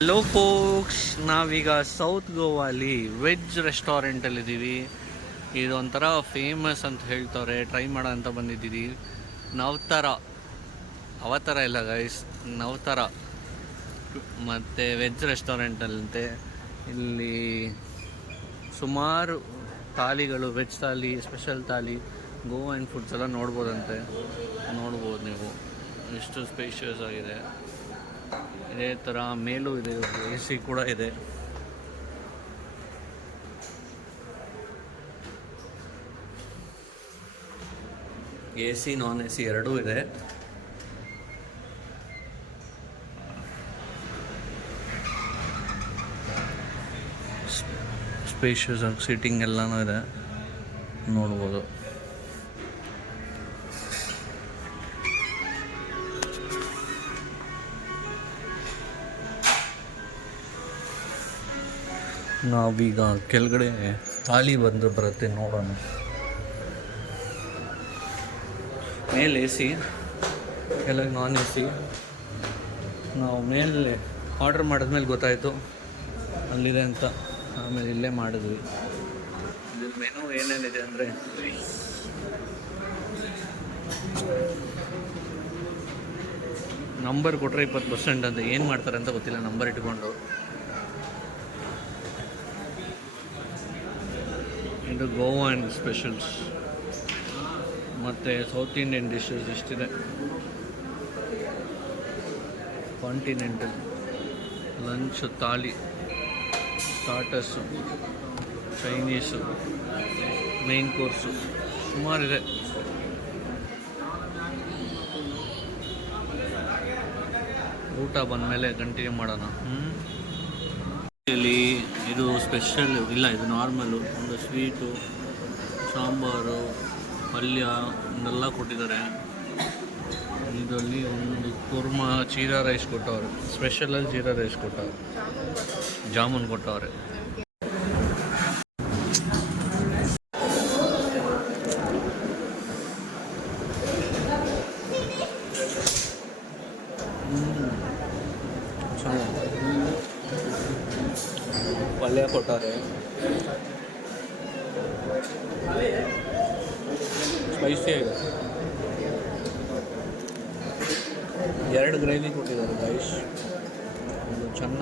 Hello forks, ನಾವೀಗ south ಗೋವಾಲಿ veg ರೆಸ್ಟೋರೆಂಟಲ್ಲಿದ್ದೀವಿ. ಇದೊಂಥರ famous ಅಂತ ಹೇಳ್ತಾರೆ, ಟ್ರೈ ಮಾಡೋ ಅಂತ ಬಂದಿದ್ದೀವಿ. ನವತರ, ಅವತಾರ ಇಲ್ಲ ಗೈಸ್, ನವತರ ಮತ್ತು ವೆಜ್ ರೆಸ್ಟೋರೆಂಟಲ್ಲಂತೆ. ಇಲ್ಲಿ ಸುಮಾರು ಥಾಲಿಗಳು, veg thali, special thali, Goan foods ಎಲ್ಲ ನೋಡ್ಬೋದು ನೀವು. ಎಷ್ಟು ಸ್ಪೇಷಿಯಸ್ ಆಗಿದೆ. ಇದೇ ಥರ ಮೇಲೂ ಇದೆ, AC ಕೂಡ ಇದೆ. AC ನಾನ್ AC ಎರಡೂ ಇದೆ. ಸ್ಪೇಷಿಯಸ್ ಆಗಿ ಸೀಟಿಂಗ್ ಎಲ್ಲನೂ ಇದೆ, ನೋಡ್ಬೋದು. ನಾವೀಗ ಕೆಳಗಡೆ ಥಾಲಿ ಬರುತ್ತೆ, ನೋಡೋಣ. ಮೇಲೆ AC, ಕೆಳಗೆ ನಾನ್ AC. ನಾವು ಮೇಲೆ ಆರ್ಡ್ರ್ ಮಾಡಿದ್ಮೇಲೆ ಗೊತ್ತಾಯಿತು ಅಲ್ಲಿದೆ ಅಂತ, ಆಮೇಲೆ ಇಲ್ಲೇ ಮಾಡಿದ್ವಿ. ಇದ್ರ ಮೆನು ಏನೇನಿದೆ ಅಂದರೆ, ನಂಬರ್ ಕೊಟ್ಟರೆ 20% ಅಂತ. ಏನು ಮಾಡ್ತಾರೆ ಅಂತ ಗೊತ್ತಿಲ್ಲ, ನಂಬರ್ ಇಟ್ಕೊಂಡು. ಇದು ಗೋವಾನ್ ಸ್ಪೆಷಲ್ಸ್ ಮತ್ತು ಸೌತ್ ಇಂಡಿಯನ್ ಡಿಶಸ್ ಇಷ್ಟಿದೆ. Continental lunch, thali, starters, Chinese, main course ಸುಮಾರಿದೆ. ಊಟ ಬಂದಮೇಲೆ ಕಂಟಿನ್ಯೂ ಮಾಡೋಣ. ಇಲ್ಲಿ ಇದು ಸ್ಪೆಷಲ್ ಇಲ್ಲ, ಇದು ನಾರ್ಮಲು. ಒಂದು ಸ್ವೀಟು, ಸಾಂಬಾರು, ಪಲ್ಯ ಇದೆಲ್ಲ ಕೊಟ್ಟಿದ್ದಾರೆ. ಇದರಲ್ಲಿ ಒಂದು ಕುರ್ಮಾ, ಜೀರಾ ರೈಸ್ ಕೊಟ್ಟವ್ರೆ. ಸ್ಪೆಷಲಲ್ಲಿ ಜೀರಾ ರೈಸ್ ಕೊಟ್ಟವ್ರೆ, ಜಾಮೂನ್ ಕೊಟ್ಟವ್ರೆ. ಪಲ್ಯ ಕೊಟ್ಟಾರೆ, ಸ್ಪೈಸಿ ಆಗಿದೆ. 2 ಗ್ರೇವಿ ಕೊಟ್ಟಿದ್ದಾರೆ ಗೈಸ್. ಒಂದು ಚೆನ್ನ